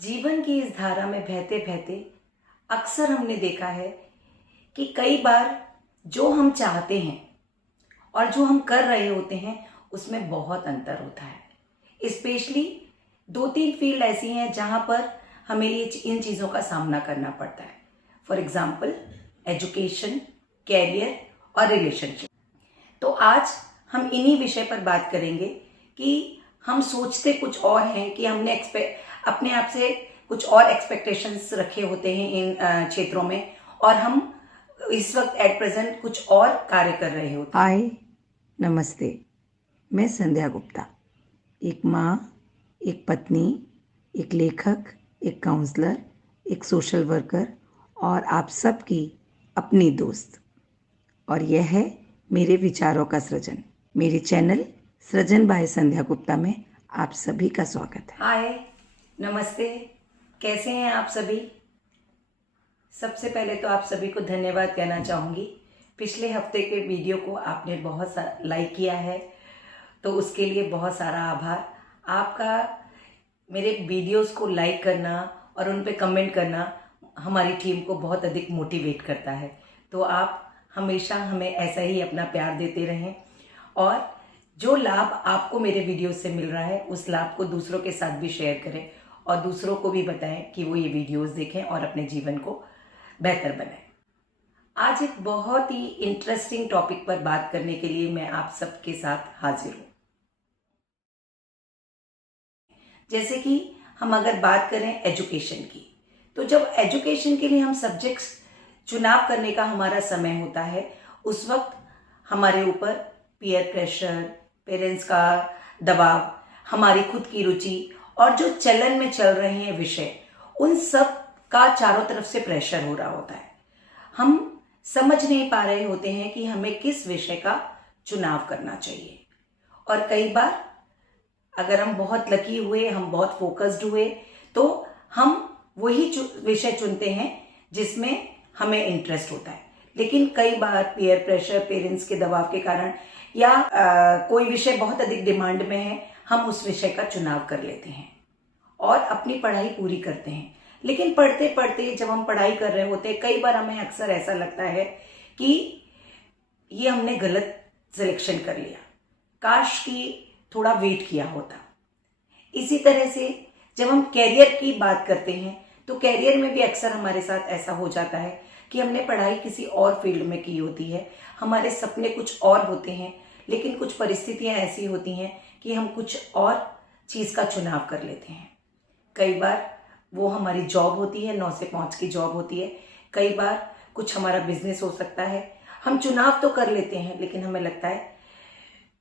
जीवन की इस धारा में बहते बहते अक्सर हमने देखा है कि कई बार जो हम चाहते हैं और जो हम कर रहे होते हैं उसमें बहुत अंतर होता है। स्पेशली दो तीन फील्ड ऐसी हैं जहाँ पर हमें इन चीज़ों का सामना करना पड़ता है। फॉर एग्जाम्पल एजुकेशन, कैरियर और रिलेशनशिप। तो आज हम इन्हीं विषय पर बात करेंगे कि हम सोचते कुछ और हैं कि हमने अपने आप से कुछ और एक्सपेक्टेशंस रखे होते हैं इन क्षेत्रों में, और हम इस वक्त एट प्रेजेंट कुछ और कार्य कर रहे होते हैं। हाय, नमस्ते। मैं संध्या गुप्ता, एक माँ, एक पत्नी, एक लेखक, एक काउंसलर, एक सोशल वर्कर और आप सबकी अपनी दोस्त। और यह है मेरे विचारों का सृजन। मेरे चैनल सृजन बाय संध्या गुप्ता में आप सभी का स्वागत है। हाय, नमस्ते। कैसे हैं आप सभी? सबसे पहले तो आप सभी को धन्यवाद कहना चाहूँगी। पिछले हफ्ते के वीडियो को आपने बहुत लाइक किया है, तो उसके लिए बहुत सारा आभार आपका। मेरे वीडियोस को लाइक करना और उन पे कमेंट करना हमारी टीम को बहुत अधिक मोटिवेट करता है। तो आप हमेशा हमें ऐसा ही अपना प्यार देते रहें, और जो लाभ आपको मेरे वीडियो से मिल रहा है उस लाभ को दूसरों के साथ भी शेयर करें और दूसरों को भी बताएं कि वो ये वीडियोस देखें और अपने जीवन को बेहतर बनाएं। आज एक बहुत ही इंटरेस्टिंग टॉपिक पर बात करने के लिए मैं आप सबके साथ हाजिर हूँ। जैसे कि हम अगर बात करें एजुकेशन की, तो जब एजुकेशन के लिए हम सब्जेक्ट्स चुनाव करने का हमारा समय होता है, उस वक्त हमारे ऊपर पीयर प्रेशर, पेरेंट्स का दबाव, हमारी खुद की रुचि और जो चलन में चल रहे हैं विषय, उन सब का चारों तरफ से प्रेशर हो रहा होता है। हम समझ नहीं पा रहे होते हैं कि हमें किस विषय का चुनाव करना चाहिए। और कई बार अगर हम बहुत लकी हुए, हम बहुत फोकस्ड हुए, तो हम वही विषय चुनते हैं जिसमें हमें इंटरेस्ट होता है। लेकिन कई बार पीयर प्रेशर, पेरेंट्स के दबाव के कारण या कोई विषय बहुत अधिक डिमांड में है, हम उस विषय का चुनाव कर लेते हैं और अपनी पढ़ाई पूरी करते हैं। लेकिन पढ़ते पढ़ते जब हम पढ़ाई कर रहे होते हैं, कई बार हमें अक्सर ऐसा लगता है कि ये हमने गलत सिलेक्शन कर लिया, काश कि थोड़ा वेट किया होता। इसी तरह से जब हम कैरियर की बात करते हैं, तो कैरियर में भी अक्सर हमारे साथ ऐसा हो जाता है कि हमने पढ़ाई किसी और फील्ड में की होती है, हमारे सपने कुछ और होते हैं, लेकिन कुछ परिस्थितियां ऐसी होती हैं कि हम कुछ और चीज़ का चुनाव कर लेते हैं। कई बार वो हमारी जॉब होती है, 9 से 5 की जॉब होती है। कई बार कुछ हमारा बिजनेस हो सकता है। हम चुनाव तो कर लेते हैं, लेकिन हमें लगता है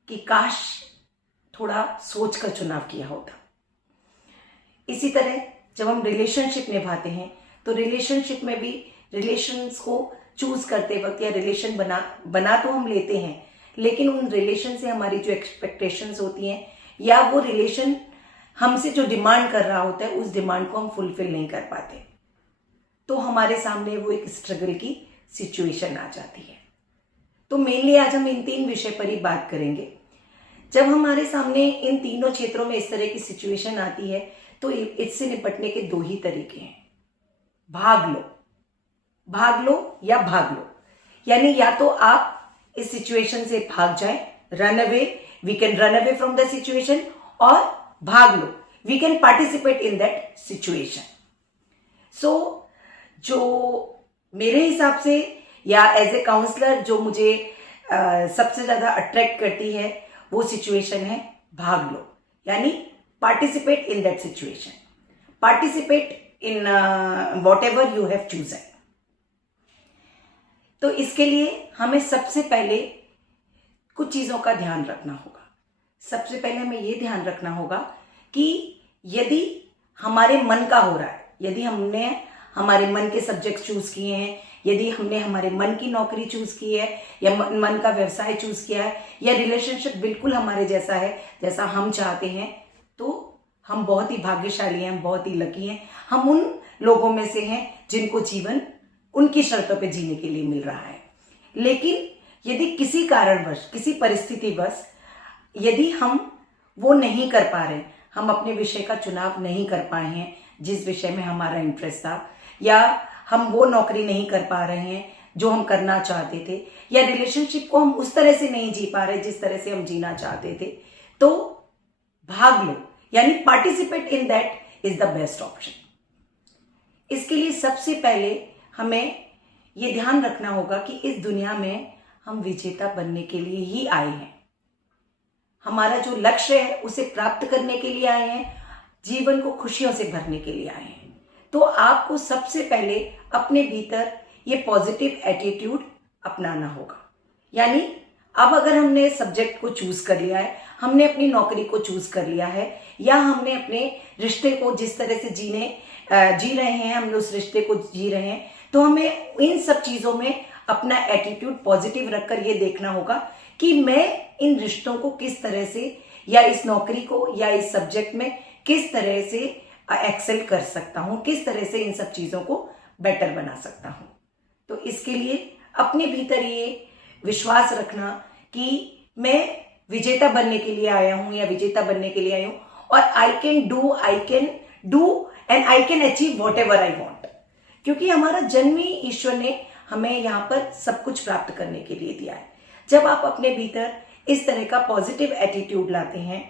कि काश थोड़ा सोच कर चुनाव किया होता। इसी तरह जब हम रिलेशनशिप निभाते हैं, तो रिलेशनशिप में भी रिलेशंस को चूज करते वक्त या रिलेशन बना तो हम लेते हैं, लेकिन उन रिलेशन से हमारी जो एक्सपेक्टेशंस होती हैं या वो रिलेशन हमसे जो डिमांड कर रहा होता है, उस डिमांड को हम फुलफिल नहीं कर पाते, तो हमारे सामने वो एक स्ट्रगल की सिचुएशन आ जाती है। तो मेनली आज हम इन 3 विषय पर ही बात करेंगे। जब हमारे सामने इन तीनों क्षेत्रों में इस तरह की सिचुएशन आती है, तो इससे निपटने के 2 ही तरीके हैं। भाग लो या भाग लो। यानी या तो आप इस सिचुएशन से भाग जाएं, run away, we can run away from the situation, और भाग लो, we can participate in that situation. So जो मेरे हिसाब से या एज ए काउंसलर जो मुझे सबसे ज्यादा अट्रैक्ट करती है, वो सिचुएशन है भाग लो, यानी participate in that situation, participate in what ever you have chosen. तो इसके लिए हमें सबसे पहले कुछ चीज़ों का ध्यान रखना होगा। सबसे पहले हमें ये ध्यान रखना होगा कि यदि हमारे मन का हो रहा है, यदि हमने हमारे मन के सब्जेक्ट चूज किए हैं, यदि हमने हमारे मन की नौकरी चूज की है, या मन का व्यवसाय चूज किया है, या रिलेशनशिप बिल्कुल हमारे जैसा है जैसा हम चाहते हैं, तो हम बहुत ही भाग्यशाली हैं, हम बहुत ही लकी हैं। हम उन लोगों में से हैं जिनको जीवन उनकी शर्तों पे जीने के लिए मिल रहा है। लेकिन यदि किसी कारणवश, किसी परिस्थितिवश यदि हम वो नहीं कर पा रहे, हम अपने विषय का चुनाव नहीं कर पाए हैं जिस विषय में हमारा इंटरेस्ट था, या हम वो नौकरी नहीं कर पा रहे हैं जो हम करना चाहते थे, या रिलेशनशिप को हम उस तरह से नहीं जी पा रहे जिस तरह से हम जीना चाहते थे, तो भाग लो, यानी participate in that is the best option. इसके लिए सबसे पहले हमें ये ध्यान रखना होगा कि इस दुनिया में हम विजेता बनने के लिए ही आए हैं। हमारा जो लक्ष्य है उसे प्राप्त करने के लिए आए हैं, जीवन को खुशियों से भरने के लिए आए हैं। तो आपको सबसे पहले अपने भीतर ये पॉजिटिव एटीट्यूड अपनाना होगा। यानी अब अगर हमने सब्जेक्ट को चूज कर लिया है, हमने अपनी नौकरी को चूज कर लिया है, या हमने अपने रिश्ते को जिस तरह से जी रहे हैं, हम उस रिश्ते को जी रहे हैं, तो हमें इन सब चीजों में अपना एटीट्यूड पॉजिटिव रखकर ये देखना होगा कि मैं इन रिश्तों को किस तरह से, या इस नौकरी को, या इस सब्जेक्ट में किस तरह से एक्सेल कर सकता हूं, किस तरह से इन सब चीजों को बेटर बना सकता हूं। तो इसके लिए अपने भीतर ये विश्वास रखना कि मैं विजेता बनने के लिए आया हूं या विजेता बनने के लिए आई हूं, और I can do and I can achieve what ever I want. क्योंकि हमारा जन्म ही ईश्वर ने हमें यहाँ पर सब कुछ प्राप्त करने के लिए दिया है। जब आप अपने भीतर इस तरह का पॉजिटिव एटीट्यूड लाते हैं,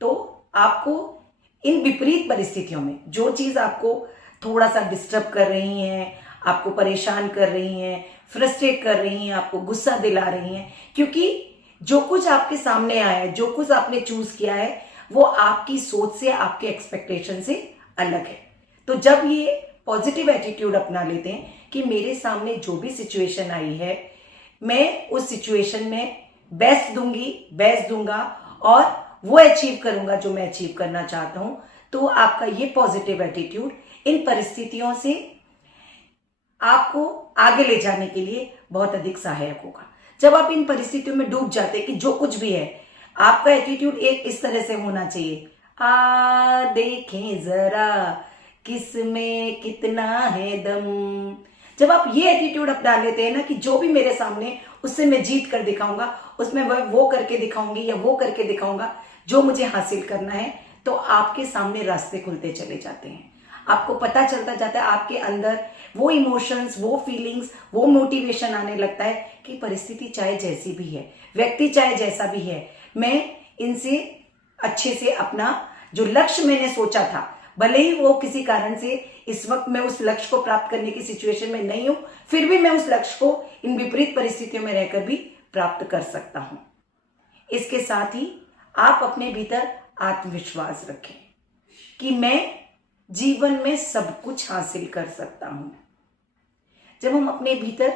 तो आपको इन विपरीत परिस्थितियों में जो चीज आपको थोड़ा सा डिस्टर्ब कर रही हैं, आपको परेशान कर रही हैं, फ्रस्ट्रेट कर रही हैं, आपको गुस्सा दिला रही हैं, क्योंकि जो कुछ आपके सामने आया है, जो कुछ आपने चूज किया है, वो आपकी सोच से, आपके एक्सपेक्टेशन से अलग है। तो जब ये पॉजिटिव एटीट्यूड अपना लेते हैं कि मेरे सामने जो भी सिचुएशन आई है, मैं उस सिचुएशन में बेस्ट दूंगा और वो अचीव करूंगा जो मैं अचीव करना चाहता हूं, तो आपका ये पॉजिटिव एटीट्यूड इन परिस्थितियों से आपको आगे ले जाने के लिए बहुत अधिक सहायक होगा। जब आप इन परिस्थितियों में डूब जाते हैं कि जो कुछ भी है, आपका एटीट्यूड एक इस तरह से होना चाहिए, देखें जरा किसमें कितना है दम। जब आप ये एटीट्यूड अपना लेते हैं ना कि जो भी मेरे सामने, उससे मैं जीत कर दिखाऊंगा, उसमें वो करके दिखाऊंगी या वो करके दिखाऊंगा जो मुझे हासिल करना है, तो आपके सामने रास्ते खुलते चले जाते हैं। आपको पता चलता जाता है, आपके अंदर वो इमोशंस, वो फीलिंग्स, वो मोटिवेशन आने लगता है कि परिस्थिति चाहे जैसी भी है, व्यक्ति चाहे जैसा भी है, मैं इनसे अच्छे से अपना जो लक्ष्य मैंने सोचा था, भले ही वो किसी कारण से इस वक्त मैं उस लक्ष्य को प्राप्त करने की सिचुएशन में नहीं हूं, फिर भी मैं उस लक्ष्य को इन विपरीत परिस्थितियों में रहकर भी प्राप्त कर सकता हूं। इसके साथ ही आप अपने भीतर आत्मविश्वास रखें कि मैं जीवन में सब कुछ हासिल कर सकता हूं। जब हम अपने भीतर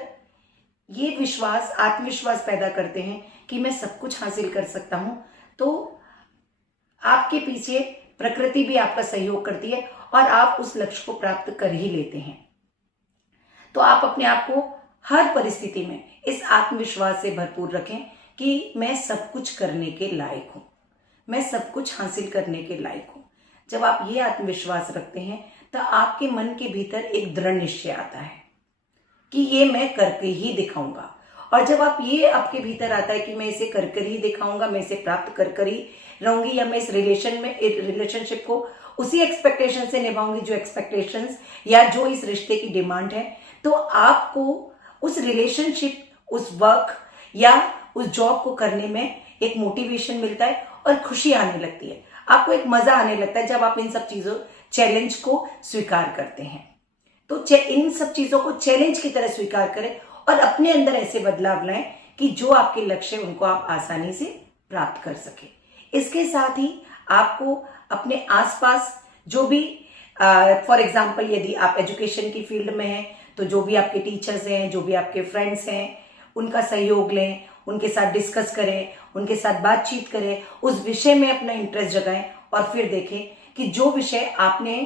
ये विश्वास, आत्मविश्वास पैदा करते हैं कि मैं सब कुछ हासिल कर सकता हूं, तो आपके पीछे प्रकृति भी आपका सहयोग करती है और आप उस लक्ष्य को प्राप्त कर ही लेते हैं। तो आप अपने आप को हर परिस्थिति में इस आत्मविश्वास से भरपूर रखें कि मैं सब कुछ करने के लायक हूं, मैं सब कुछ हासिल करने के लायक हूं। जब आप ये आत्मविश्वास रखते हैं तो आपके मन के भीतर एक दृढ़ निश्चय आता है कि ये मैं करके ही दिखाऊंगा। और जब आप ये आपके भीतर आता है कि मैं इसे कर ही दिखाऊंगा, मैं इसे प्राप्त कर ही रहूंगी, या मैं इस रिलेशनशिप को उसी एक्सपेक्टेशन से निभाऊंगी जो एक्सपेक्टेशंस या जो इस रिश्ते की डिमांड है, तो आपको उस रिलेशनशिप, उस वर्क या उस जॉब को करने में एक मोटिवेशन मिलता है और खुशी आने लगती है। आपको एक मजा आने लगता है जब आप इन सब चीजों, चैलेंज को स्वीकार करते हैं। तो इन सब चीजों को चैलेंज की तरह स्वीकार करें और अपने अंदर ऐसे बदलाव लाएं कि जो आपके लक्ष्य उनको आप आसानी से प्राप्त कर सके। इसके साथ ही आपको अपने आसपास जो भी, फॉर एग्जाम्पल यदि आप एजुकेशन की फील्ड में हैं, तो जो भी आपके टीचर्स हैं, जो भी आपके फ्रेंड्स हैं, उनका सहयोग लें, उनके साथ डिस्कस करें, उनके साथ बातचीत करें, उस विषय में अपना इंटरेस्ट जगाएं और फिर देखें कि जो विषय आपने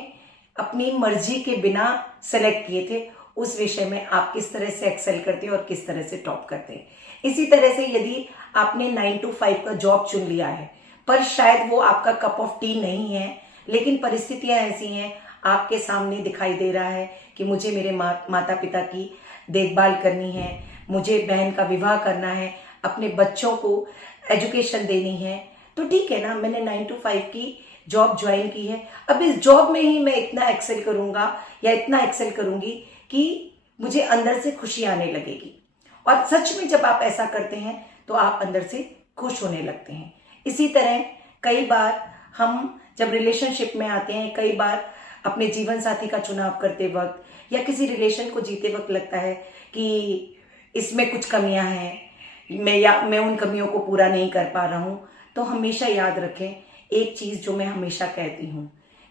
अपनी मर्जी के बिना सेलेक्ट किए थे, उस विषय में आप किस तरह से एक्सेल करते हैं और किस तरह से टॉप करते हैं। इसी तरह से यदि आपने 9 to 5 का जॉब चुन लिया है, पर शायद वो आपका कप ऑफ टी नहीं है, लेकिन परिस्थितियां ऐसी हैं, आपके सामने दिखाई दे रहा है कि मुझे मेरे माता पिता की देखभाल करनी है, मुझे बहन का विवाह करना है, अपने बच्चों को एजुकेशन देनी है, तो ठीक है ना, मैंने 9 to 5 की जॉब ज्वाइन की है, अब इस जॉब में ही मैं इतना एक्सेल करूंगा या इतना एक्सेल करूंगी कि मुझे अंदर से खुशी आने लगेगी। और सच में जब आप ऐसा करते हैं तो आप अंदर से खुश होने लगते हैं। इसी तरह कई बार हम जब रिलेशनशिप में आते हैं, कई बार अपने जीवन साथी का चुनाव करते वक्त या किसी रिलेशन को जीते वक्त लगता है कि इसमें कुछ कमियां हैं, मैं उन कमियों को पूरा नहीं कर पा रहा हूं। तो हमेशा याद रखें एक चीज जो मैं हमेशा कहती हूं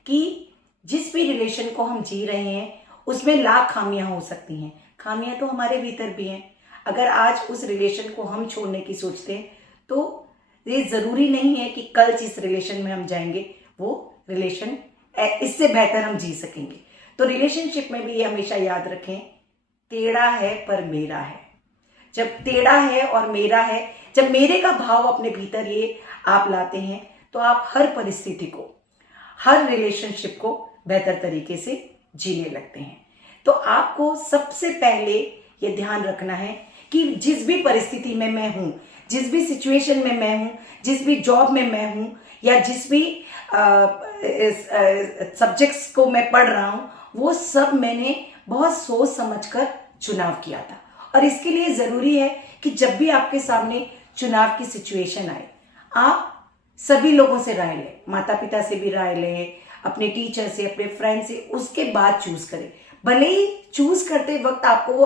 कि जिस भी रिलेशन को हम जी रहे हैं उसमें लाख खामियां हो सकती हैं, खामियां तो हमारे भीतर भी हैं। अगर आज उस रिलेशन को हम छोड़ने की सोचते हैं तो ये जरूरी नहीं है कि कल जिस रिलेशन में हम जाएंगे वो रिलेशन इससे बेहतर हम जी सकेंगे। तो रिलेशनशिप में भी ये हमेशा याद रखें, टेढ़ा है पर मेरा है। जब टेढ़ा है और मेरा है, जब मेरे का भाव अपने भीतर ये आप लाते हैं तो आप हर परिस्थिति को, हर रिलेशनशिप को बेहतर तरीके से जीने लगते हैं। तो आपको सबसे पहले ये ध्यान रखना है कि जिस भी परिस्थिति में मैं हूं, जिस भी सिचुएशन में मैं हूं, जिस भी जॉब में मैं हूं या जिस भी सब्जेक्ट्स को मैं पढ़ रहा हूं, वो सब मैंने बहुत सोच समझकर चुनाव किया था। और इसके लिए जरूरी है कि जब भी आपके सामने चुनाव की सिचुएशन आए, आप सभी लोगों से राय लें, माता पिता से भी राय लें, अपने टीचर से, अपने फ्रेंड से, उसके बाद चूज करें। भले ही चूज करते वक्त आपको वो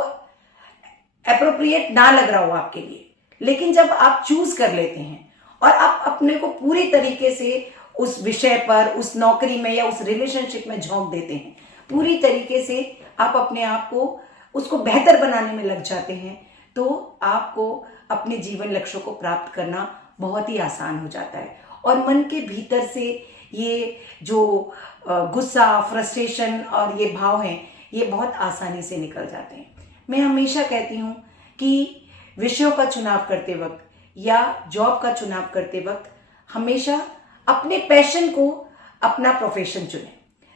अप्रोप्रिएट ना लग रहा हो आपके लिए, लेकिन जब आप चूज कर लेते हैं और आप अपने को पूरी तरीके से उस विषय पर, उस नौकरी में या उस रिलेशनशिप में झोंक देते हैं, पूरी तरीके से आप अपने आप को उसको बेहतर बनाने में लग जाते हैं, तो आपको अपने जीवन लक्ष्यों को प्राप्त करना बहुत ही आसान हो जाता है। और मन के भीतर से ये जो गुस्सा, फ्रस्ट्रेशन और ये भाव हैं, ये बहुत आसानी से निकल जाते हैं। मैं हमेशा कहती हूँ कि विषयों का चुनाव करते वक्त या जॉब का चुनाव करते वक्त हमेशा अपने पैशन को अपना प्रोफेशन चुनें।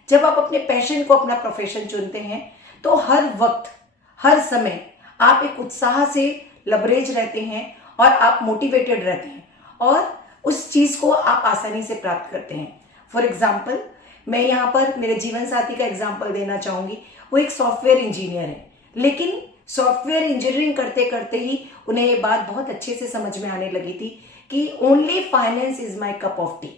जब आप अपने पैशन को अपना प्रोफेशन चुनते हैं तो हर वक्त, हर समय आप एक उत्साह से लबरेज रहते हैं और आप मोटिवेटेड रहते हैं और उस चीज को आप आसानी से प्राप्त करते हैं। फॉर एग्जाम्पल, मैं यहाँ पर मेरे जीवन साथी का एग्जाम्पल देना चाहूंगी। वो एक सॉफ्टवेयर इंजीनियर है, लेकिन सॉफ्टवेयर इंजीनियरिंग करते करते ही उन्हें ये बात बहुत अच्छे से समझ में आने लगी थी कि only finance is my cup of T.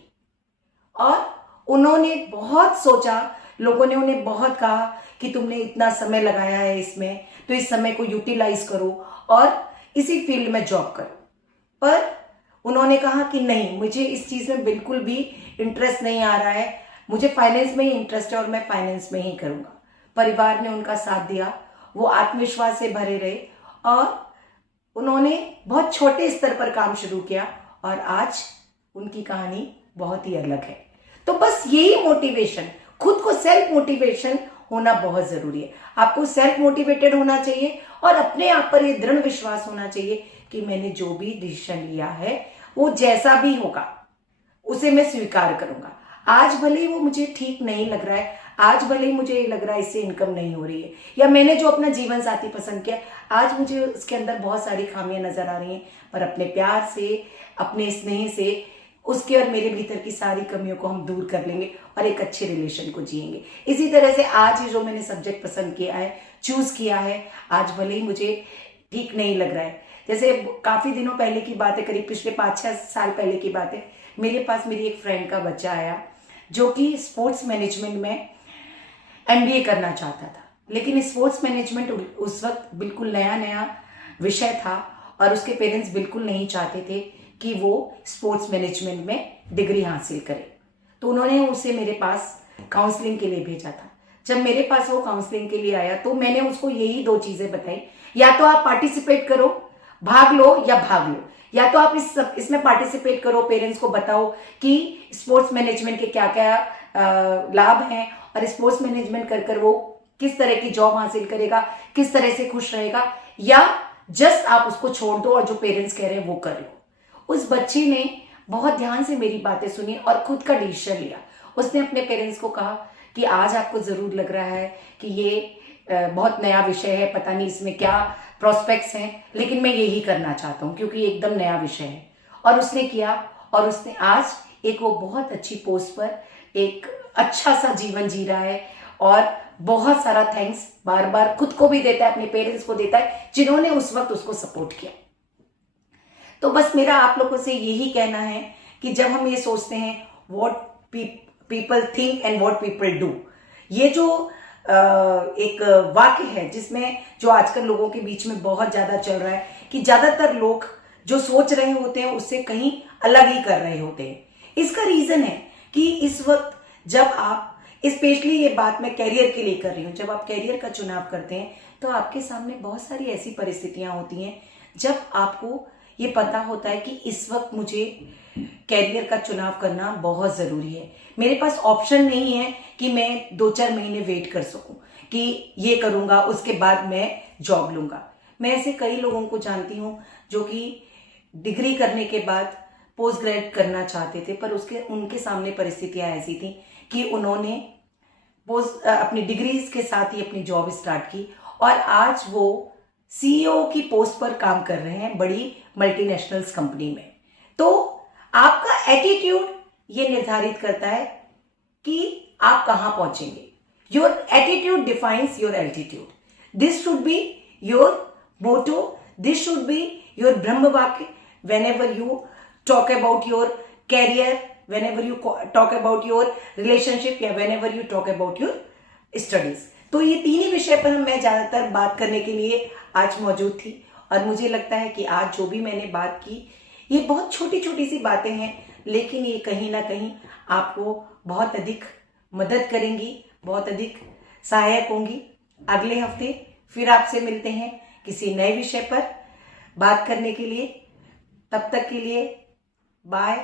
और उन्होंने बहुत सोचा, लोगों ने उन्हें बहुत कहा कि तुमने इतना समय लगाया है इसमें, तो इस समय को यूटिलाइज करो और इसी फील्ड में जॉब करो। पर उन्होंने कहा कि नहीं, मुझे इस चीज में बिल्कुल भी इंटरेस्ट नहीं आ रहा है, मुझे फाइनेंस में ही इंटरेस्ट है और मैं फाइनेंस में ही करूंगा। परिवार ने उनका साथ दिया, वो आत्मविश्वास से भरे रहे और उन्होंने बहुत छोटे स्तर पर काम शुरू किया और आज उनकी कहानी बहुत ही अलग है। तो बस यही मोटिवेशन, खुद को सेल्फ मोटिवेशन होना बहुत जरूरी है। आपको सेल्फ मोटिवेटेड होना चाहिए और अपने आप पर यह दृढ़ विश्वास होना चाहिए कि मैंने जो भी डिसीजन लिया है वो जैसा भी होगा उसे मैं स्वीकार करूंगा। आज भले ही वो मुझे ठीक नहीं लग रहा है, आज भले ही मुझे लग रहा है इससे इनकम नहीं हो रही है, या मैंने जो अपना जीवन साथी पसंद किया आज मुझे उसके अंदर बहुत सारी खामियां नजर आ रही हैं, पर अपने प्यार से, अपने स्नेह से उसके और मेरे भीतर की सारी कमियों को हम दूर कर लेंगे और एक अच्छे रिलेशन को जिएंगे। इसी तरह से आज जो मैंने सब्जेक्ट पसंद किया है, चूज किया है, आज भले ही मुझे ठीक नहीं लग रहा है। जैसे काफी दिनों पहले की बात है, करीब पिछले 5-6 साल पहले की बात है, मेरे पास मेरी एक फ्रेंड का बच्चा आया जो कि स्पोर्ट्स मैनेजमेंट में MBA करना चाहता था, लेकिन स्पोर्ट्स मैनेजमेंट उस वक्त बिल्कुल नया नया विषय था और उसके पेरेंट्स बिल्कुल नहीं चाहते थे कि वो स्पोर्ट्स मैनेजमेंट में डिग्री हासिल करे। तो उन्होंने उसे मेरे पास काउंसलिंग के लिए भेजा था। जब मेरे पास वो काउंसलिंग के लिए आया तो मैंने उसको यही 2 चीजें बताई, या तो आप पार्टिसिपेट करो, भाग लो या भाग लो, या तो आप इसमें पार्टिसिपेट करो, पेरेंट्स को बताओ कि स्पोर्ट्स मैनेजमेंट के क्या क्या लाभ हैं और स्पोर्ट्स मैनेजमेंट कर कर वो किस तरह की जॉब हासिल करेगा, किस तरह से खुश रहेगा, या जस्ट आप उसको छोड़ दो और जो पेरेंट्स कह रहे हैं वो कर लो। उस बच्चे ने बहुत ध्यान से मेरी बातें सुनी और खुद का डिसीजन लिया। उसने अपने पेरेंट्स को कहा कि आज आपको जरूर लग रहा है कि ये बहुत नया विषय है, पता नहीं इसमें क्या प्रोस्पेक्ट्स हैं, लेकिन मैं यही करना चाहता हूँ क्योंकि एकदम नया विषय है। और उसने किया और उसने आज एक वो बहुत अच्छी पोस्ट पर एक अच्छा सा जीवन जी रहा है, और बहुत सारा थैंक्स बार बार खुद को भी देता है, अपने पेरेंट्स को देता है जिन्होंने उस वक्त उसको सपोर्ट किया। तो बस मेरा आप लोगों से यही कहना है कि जब हम ये सोचते हैं what people think and what people do, ये जो एक वाक्य है जिसमें जो आजकल लोगों के बीच में बहुत ज्यादा चल रहा है कि ज्यादातर लोग जो सोच रहे होते हैं उससे कहीं अलग ही कर रहे होते हैं। इसका रीजन है कि इस वक्त जब आप, स्पेशली ये बात मैं कैरियर के लिए कर रही हूँ, जब आप कैरियर का चुनाव करते हैं तो आपके सामने बहुत सारी ऐसी परिस्थितियां होती हैं जब आपको ये पता होता है कि इस वक्त मुझे कैरियर का चुनाव करना बहुत जरूरी है। मेरे पास ऑप्शन नहीं है कि मैं 2-4 महीने वेट कर सकूं कि ये करूंगा उसके बाद मैं जॉब लूंगा। मैं ऐसे कई लोगों को जानती हूं जो कि डिग्री करने के बाद पोस्ट ग्रेड करना चाहते थे, पर उनके सामने परिस्थितियां ऐसी थी कि उन्होंने अपनी डिग्रीज के साथ ही अपनी जॉब स्टार्ट की और आज वो सीईओ की पोस्ट पर काम कर रहे हैं बड़ी मल्टीनेशनल्स कंपनी में। तो आपका एटीट्यूड ये निर्धारित करता है कि आप कहां पहुंचेंगे। Your attitude defines your altitude. This should be your motto, this should be your ब्रह्म वाक्य whenever you talk about your career, whenever you talk about your relationship या whenever you talk about your studies। तो ये तीन ही विषय पर मैं ज्यादातर बात करने के लिए आज मौजूद थी, और मुझे लगता है कि आज जो भी मैंने बात की ये बहुत छोटी छोटी सी बातें हैं, लेकिन ये कहीं ना कहीं आपको बहुत अधिक मदद करेंगी, बहुत अधिक सहायक होंगी। अगले हफ्ते फिर आपसे मिलते हैं किसी नए विषय पर बात करने के लिए। तब तक के लिए बाय।